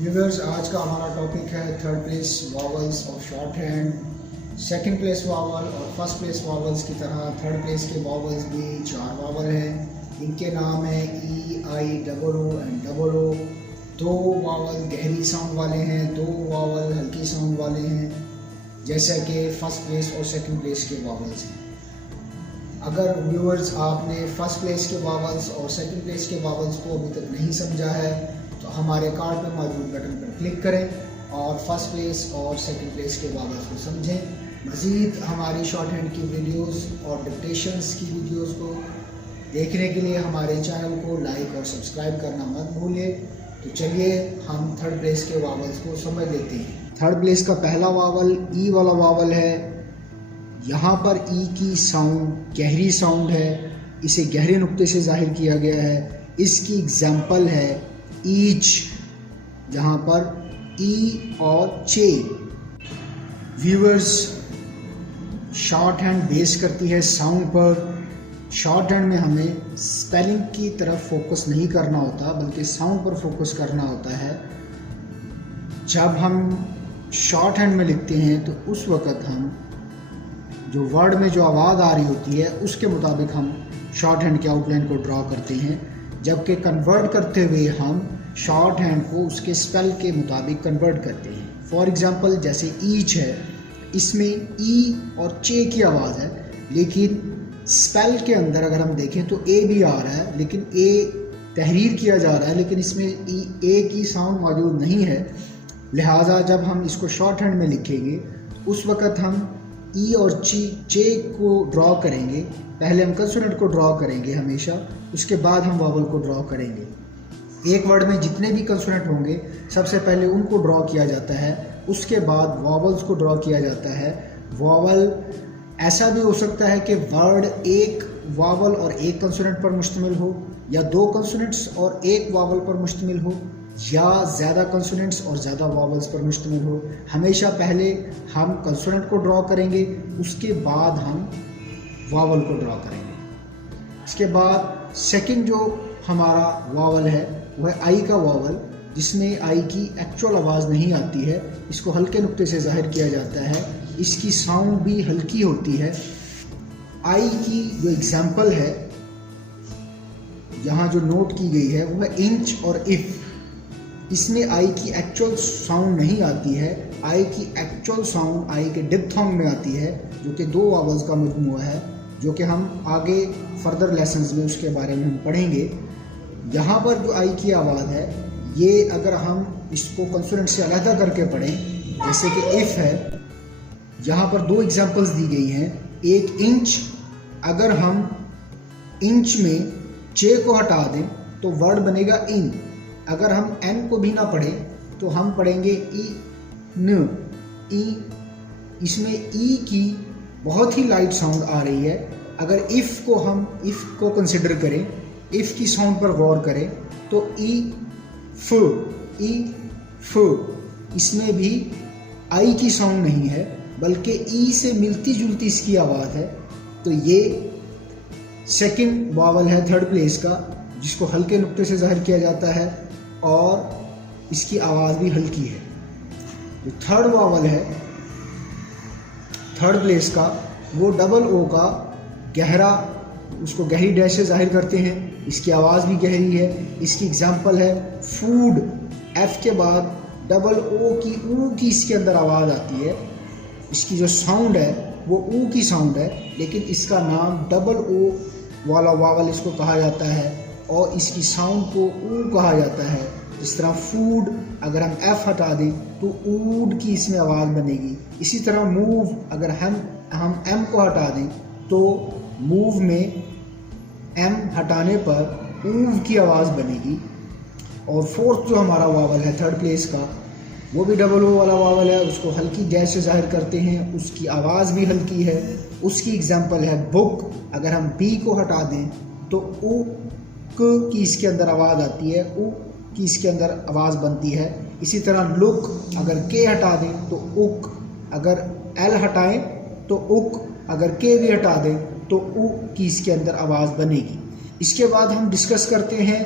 Viewers, आज का हमारा टॉपिक है third place vowels of short hand. Second place vowel और फर्स्ट प्लेस वॉवल्स की तरह थर्ड प्लेस के वॉवल्स भी 4 वॉवल हैं। इनके नाम है E, I, double O and double O. 2 vowel गहरी साउंड वाले हैं, 2 वॉवल हल्की साउंड वाले हैं, जैसा कि फर्स्ट प्लेस और सेकंड प्लेस के वॉवल्स हैं। अगर व्यूअर्स आपने फर्स्ट प्लेस के वॉवल्स और सेकंड प्लेस के वॉवल्स को अभी तक नहीं समझा है तो हमारे कार्ड पर मौजूद बटन पर क्लिक करें और फर्स्ट प्लेस और सेकंड प्लेस के वॉवल्स को समझें। मज़ीद हमारी शॉर्ट हैंड की वीडियोस और डिक्टेशंस की वीडियोस को देखने के लिए हमारे चैनल को लाइक और सब्सक्राइब करना मत भूलिए। तो चलिए हम थर्ड प्लेस के वॉवल्स को समझ लेते हैं। थर्ड प्लेस का पहला वॉवल ई वाला वॉवल है। यहाँ पर ई की साउंड गहरी साउंड है, इसे गहरे नुक्ते से जाहिर किया गया है। इसकी एग्जाम्पल है ईच, जहाँ पर ई और चे। व्यूअर्स, शॉर्ट हैंड बेस करती है साउंड पर। शॉर्ट हैंड में हमें स्पेलिंग की तरफ फोकस नहीं करना होता बल्कि साउंड पर फोकस करना होता है। जब हम शॉर्ट हैंड में लिखते हैं तो उस वक़्त हम जो वर्ड में जो आवाज़ आ रही होती है उसके मुताबिक हम शॉर्ट हैंड के आउटलाइन को ड्रॉ करते हैं, जबकि कन्वर्ट करते हुए हम शॉर्ट हैंड को उसके स्पेल के मुताबिक कन्वर्ट करते हैं। फॉर एग्ज़ाम्पल, जैसे ईच है, इसमें ई और चे की आवाज़ है, लेकिन स्पेल के अंदर अगर हम देखें तो ए भी आ रहा है, लेकिन ए तहरीर किया जा रहा है, लेकिन इसमें ए की साउंड मौजूद नहीं है। लिहाजा जब हम इसको शॉर्ट हैंड में लिखेंगे उस वक़्त हम ई और चे को ड्रॉ करेंगे। पहले हम कंसोनेंट को ड्रॉ करेंगे हमेशा, उसके बाद हम वॉवल को ड्रॉ करेंगे। एक वर्ड में जितने भी कंसोनेंट होंगे सबसे पहले उनको ड्रॉ किया जाता है, उसके बाद वॉवल्स को ड्रॉ किया जाता है। वॉवल ऐसा भी हो सकता है कि वर्ड एक वॉवल और एक कंसोनेंट पर मुश्तमिल हो, या 2 कंसोनेंट्स और एक वॉवल पर मुश्तमिल हो, या ज़्यादा कंसोनेंट्स और ज़्यादा वॉवल्स पर मुश्तमिल हो। हमेशा पहले हम कंसोनेंट को ड्रॉ करेंगे, उसके बाद हम वॉवल को ड्रॉ करेंगे। इसके बाद सेकंड जो हमारा वॉवल है वह आई का वॉवल, जिसमें आई की एक्चुअल आवाज़ नहीं आती है। इसको हल्के नुक्ते से जाहिर किया जाता है, इसकी साउंड भी हल्की होती है। आई की जो एग्जाम्पल है यहाँ जो नोट की गई है वह इंच और इफ़। इसमें आई की एक्चुअल साउंड नहीं आती है। आई की एक्चुअल साउंड आई के डिप्थोंग में आती है, जो कि 2 वॉवल्स का मजमूआ है, जो कि हम आगे फर्दर लेसन्स में उसके बारे में हम पढ़ेंगे। यहाँ पर जो आई की आवाज़ है, ये अगर हम इसको कंसोनेंट से अलहदा करके पढ़ें, जैसे कि इफ़ है, यहाँ पर 2 एग्जांपल्स दी गई हैं। एक इंच, अगर हम इंच में चे को हटा दें तो वर्ड बनेगा इन। अगर हम एन को भी ना पढ़ें तो हम पढ़ेंगे ई न ई। इसमें ई की बहुत ही लाइट साउंड आ रही है। अगर इफ़ को हम इफ़ को कंसिडर करें, इफ़ की साउंड पर गौर करें तो ई फ, इसमें भी आई की साउंड नहीं है बल्कि ई से मिलती जुलती इसकी आवाज़ है। तो ये सेकंड वॉवल है थर्ड प्लेस का, जिसको हल्के नुक्ते से जाहिर किया जाता है और इसकी आवाज़ भी हल्की है। जो थर्ड वॉवल है थर्ड प्लेस का, वो डबल ओ का गहरा, उसको गहरी डैश से जाहिर करते हैं। इसकी आवाज़ भी गहरी है। इसकी एग्जांपल है फूड। एफ के बाद डबल ओ की ऊ की इसके अंदर आवाज़ आती है। इसकी जो साउंड है वो ऊ की साउंड है, लेकिन इसका नाम डबल ओ वाला वॉवल इसको कहा जाता है और इसकी साउंड को ऊ कहा जाता है। जिस तरह फूड, अगर हम एफ हटा दें तो ऊड की इसमें आवाज़ बनेगी। इसी तरह मूव, अगर हम एम को हटा दें तो मूव में एम हटाने पर ऊव की आवाज़ बनेगी। और फोर्थ जो हमारा वॉवल है थर्ड प्लेस का, वो भी डबल ओ वाला वॉवल है। उसको हल्की डैश से जाहिर करते हैं, उसकी आवाज़ भी हल्की है। उसकी एग्जांपल है बुक। अगर हम बी को हटा दें तो ऊ की इसके अंदर आवाज़ आती है, ऊ की इसके अंदर आवाज़ बनती है। इसी तरह लुक, अगर के हटा दें तो उक, अगर एल हटाएं तो उक, अगर के भी हटा दें तो ऊ की इसके अंदर आवाज़ बनेगी। इसके बाद हम डिस्कस करते हैं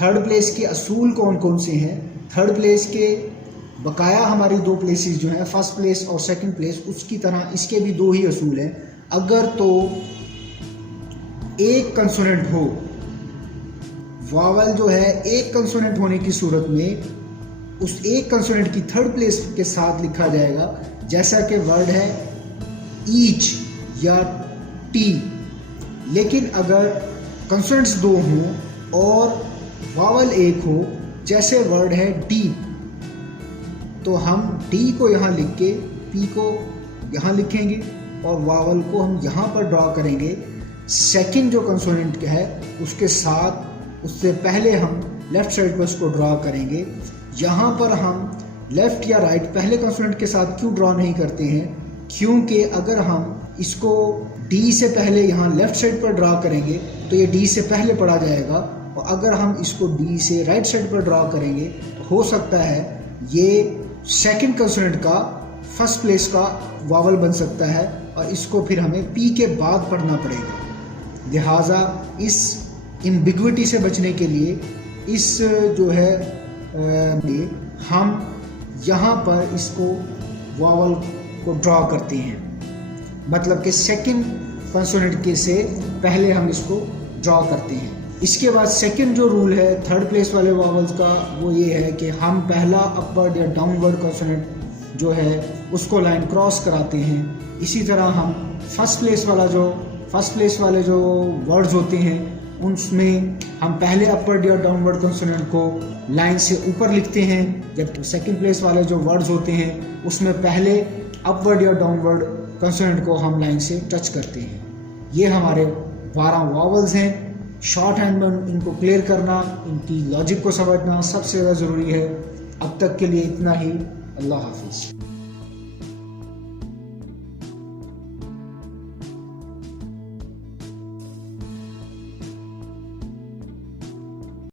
थर्ड प्लेस के असूल कौन कौन से हैं, थर्ड प्लेस के बकाया हमारी 2 प्लेसेस जो हैं, फर्स्ट प्लेस और सेकंड प्लेस, उसकी तरह इसके भी 2 ही असूल हैं। अगर तो एक कंसोनेंट हो, वावल जो है एक कंसोनेंट होने की सूरत में उस एक कंसोनेंट की थर्ड प्लेस के साथ लिखा जाएगा, जैसा कि वर्ड है ईच या टी। लेकिन अगर कंसोनेंट्स 2 हों और वावल एक हो, जैसे वर्ड है डी, तो हम डी को यहाँ लिख के पी को यहाँ लिखेंगे और वावल को हम यहाँ पर ड्रॉ करेंगे। सेकंड जो कंसोनेंट है उसके साथ, उससे पहले हम लेफ्ट साइड पर उसको ड्रॉ करेंगे। यहाँ पर हम लेफ्ट या राइट पहले कंसोनेंट के साथ क्यों ड्रॉ नहीं करते हैं, क्योंकि अगर हम इसको डी से पहले यहाँ लेफ्ट साइड पर ड्रॉ करेंगे तो ये डी से पहले पढ़ा जाएगा, और अगर हम इसको डी से राइट साइड पर ड्रॉ करेंगे तो हो सकता है ये सेकंड कंसोनेंट का फर्स्ट प्लेस का वावल बन सकता है और इसको फिर हमें पी के बाद पढ़ना पड़ेगा। लिहाजा इस एम्बिग्विटी से बचने के लिए इस जो है हम यहाँ पर इसको वावल को ड्रॉ करते हैं, मतलब कि सेकंड कंसोनेंट के से पहले हम इसको ड्रॉ करते हैं। इसके बाद सेकंड जो रूल है थर्ड प्लेस वाले वावल्स का, वो ये है कि हम पहला अपवर्ड या डाउनवर्ड कंसोनेंट जो है उसको लाइन क्रॉस कराते हैं। इसी तरह हम फर्स्ट प्लेस वाले जो वर्ड्स होते हैं उसमें हम पहले अपवर्ड या डाउनवर्ड कंसोनेंट को लाइन से ऊपर लिखते हैं, जबकि सेकंड प्लेस वाले जो वर्ड्स होते हैं उसमें पहले अपवर्ड या डाउनवर्ड कंसोनेंट को हम लाइन से टच करते हैं। ये हमारे 12 वावल्स हैं। शॉर्ट हैंड में इनको क्लियर करना, इनकी लॉजिक को समझना सबसे ज़्यादा ज़रूरी है। अब तक के लिए इतना ही। अल्लाह हाफिज़।